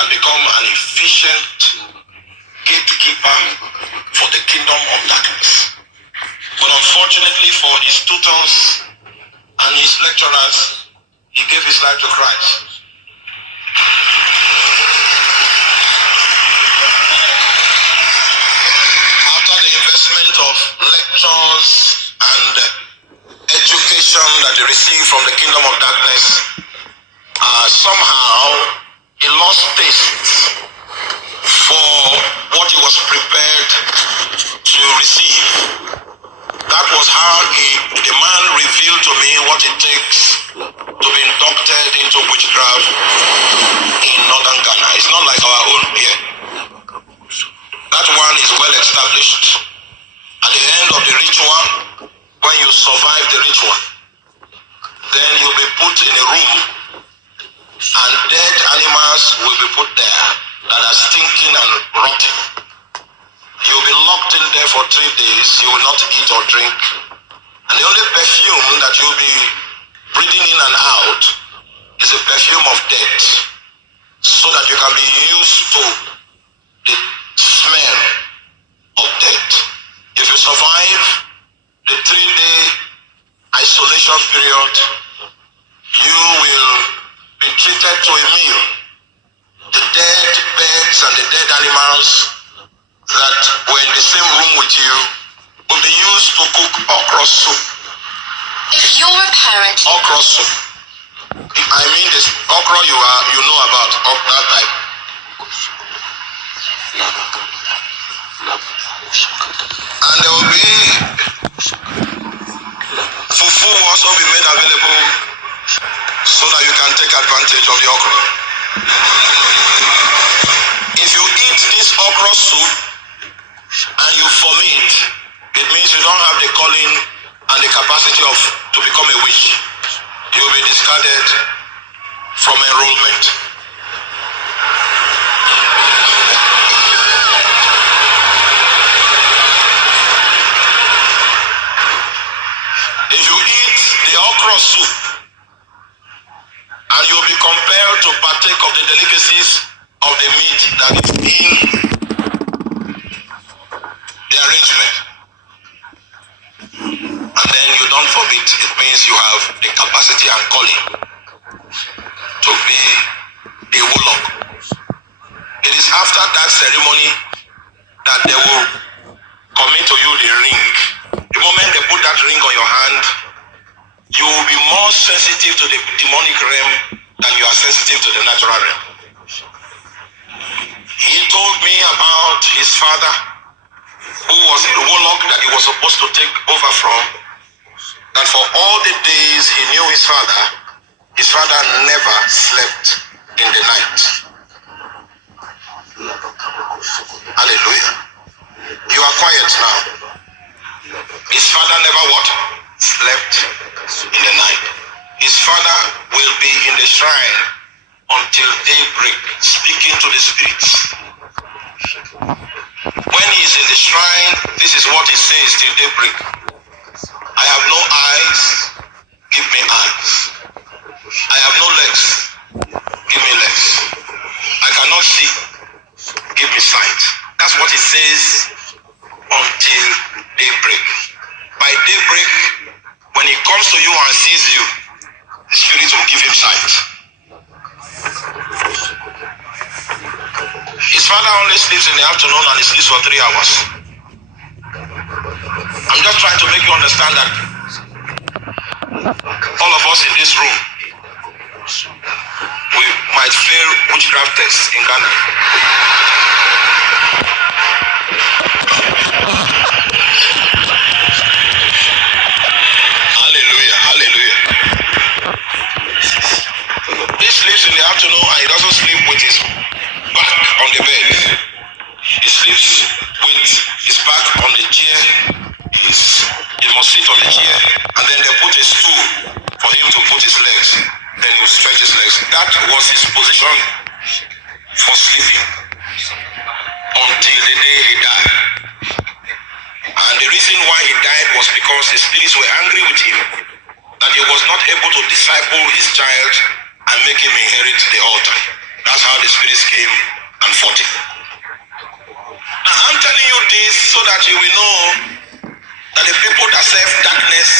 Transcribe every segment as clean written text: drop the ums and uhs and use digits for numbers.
can become an efficient gatekeeper for the kingdom of darkness. But unfortunately for his tutors and his lecturers, he gave his life to Christ. After the investment of lectures and education that he received from the kingdom of darkness, somehow he lost taste for what he was prepared to receive. That was how the man revealed to me what it takes to be inducted into witchcraft in northern Ghana. It's not like our own here. That one is well established. At the end of the ritual, when you survive the ritual, then you'll be put in a room and dead animals will be put there that are stinking and rotting. You'll be locked in there for 3 days. You will not eat or drink. And the only perfume that you'll be breathing in and out is a perfume of death, so that you can be used to the smell of death. If you survive the 3-day isolation period, you will be treated to a meal. The dead birds and the dead animals that were in the same room with you will be used to cook okra soup. If you're a parent, okra soup. I mean this okra you know about, okra type. And there will be fufu will also be made available so that you can take advantage of the okra. If you eat this okra soup and you vomit, it means you don't have the calling and the capacity to become a witch. You will be discarded from enrollment. If you eat the okra soup and you'll be compelled to partake of the delicacies of the meat that is in the arrangement, and then you don't vomit, it means you have the capacity and calling to be a warlock. It is after that ceremony that they will commit to you the ring. The moment they put that ring on your hand, you will be more sensitive to the demonic realm than you are sensitive to the natural realm. He told me about his father, who was a warlock that he was supposed to take over from, that for all the days he knew his father never slept in the night. Hallelujah. You are quiet now. His father never what? Slept in the night. His father will be in the shrine until daybreak, speaking to the spirits. When he is in the shrine, this is what he says till daybreak. I have no eyes, give me eyes. I have no legs, give me legs. I cannot see, give me sight. That's what he says until daybreak. By daybreak, when he comes to you and sees you, the spirit will give him sight. His father only sleeps in the afternoon and he sleeps for 3 hours. I'm just trying to make you understand that all of us in this room, we might fail witchcraft tests in Ghana. Hallelujah, hallelujah. He sleeps in the afternoon and he doesn't sleep with his back on the bed. He sleeps with his back on the chair. He must sit on the chair, and then they put a stool for him to put his legs. Then he will stretch his legs. That was his position for sleeping until the day he died. And the reason why he died was because the spirits were angry with him, that he was not able to disciple his child and make him inherit the altar. That's how the spirits came and fought him. Now I'm telling you this so that you will know that the people that serve darkness,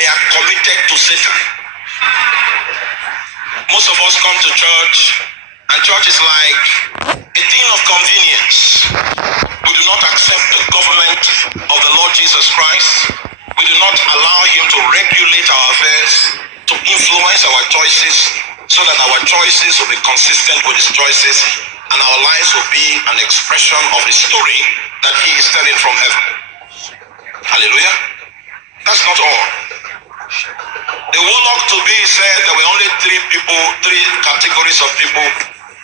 they are committed to Satan. Most of us come to church, and church is like a thing of convenience. We do not accept the government of the Lord Jesus Christ. We do not allow him to regulate our affairs, to influence our choices, so that our choices will be consistent with his choices, and our lives will be an expression of the story that he is telling from heaven. Hallelujah. That's not all. The warlock to be said there were only three categories of people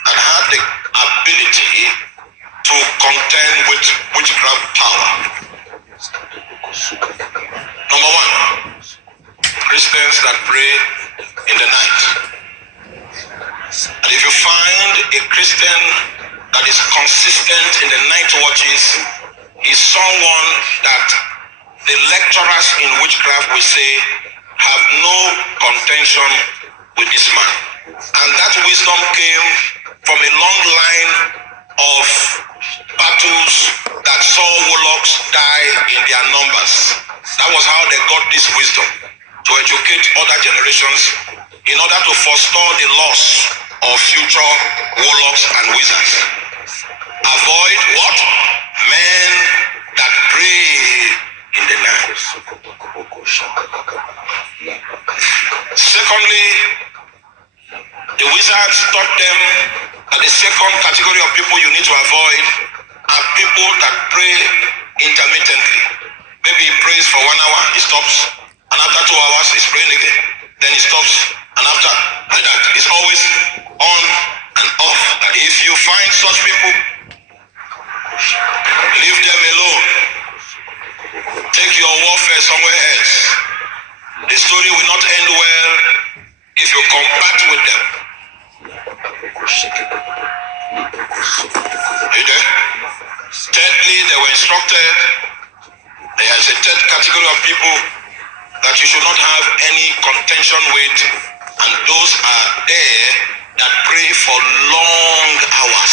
that had the ability to contend with witchcraft power. Number one, Christians that pray in the night. And if you find a Christian that is consistent in the night watches, is someone that the lecturers in witchcraft will say have no contention with this man. And that wisdom came from a long line of battles that saw warlocks die in their numbers. That was how they got this wisdom, to educate other generations in order to forestall the loss of future warlocks and wizards. Avoid what? Men that pray in the night. Secondly, the wizards taught them that the second category of people you need to avoid are people that pray intermittently. Maybe he prays for 1 hour, he stops, and after 2 hours he's praying again, then he stops, and after like that, it's always on and off. And if you find such people, leave them alone. Take your warfare somewhere else. The story will not end well if you combat with them. Are you there? Thirdly, they were instructed there is a third category of people that you should not have any contention with, and those are there that pray for long hours.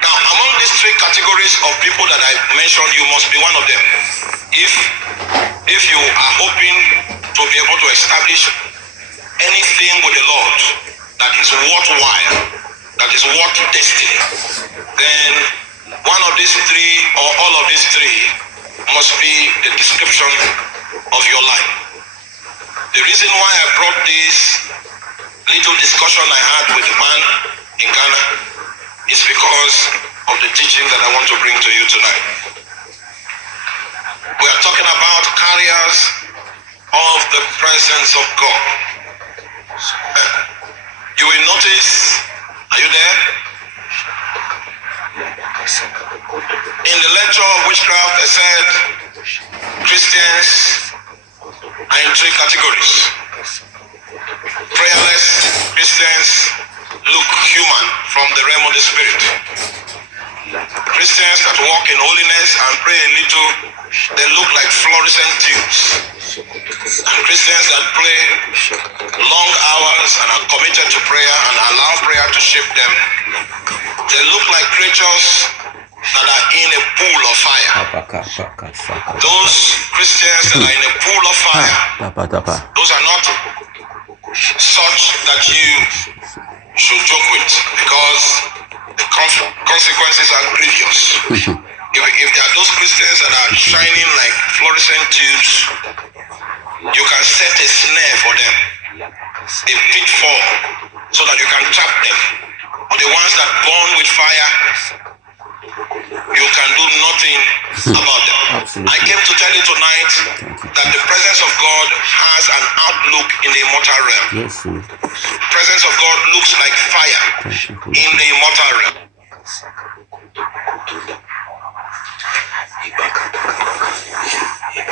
Now, among these three categories of people that I mentioned, you must be one of them. If you are hoping to be able to establish anything with the Lord that is worthwhile, that is worth destiny, then one of these three or all of these three must be the description of your life. The reason why I brought this little discussion I had with a man in Ghana is because of the teaching that I want to bring to you tonight. We are talking about carriers of the presence of God. You will notice, are you there? In the lecture of witchcraft, I said Christians are in three categories. Prayerless Christians look human from the realm of the spirit. Christians that walk in holiness and pray a little, they look like fluorescent tubes. And Christians that pray long hours and are committed to prayer and allow prayer to shape them, they look like creatures that are in a pool of fire. Those Christians that are in a pool of fire, those are not such that you should joke with, because the consequences are grievous. If there are those Christians that are shining like fluorescent tubes, you can set a snare for them, a pitfall, so that you can trap them. Or the ones that burn with fire, you can do nothing about them. Absolutely. I came to tell you tonight that the presence of God has an outlook in the immortal realm. Yes, sir. Presence of God looks like fire in the immortal realm.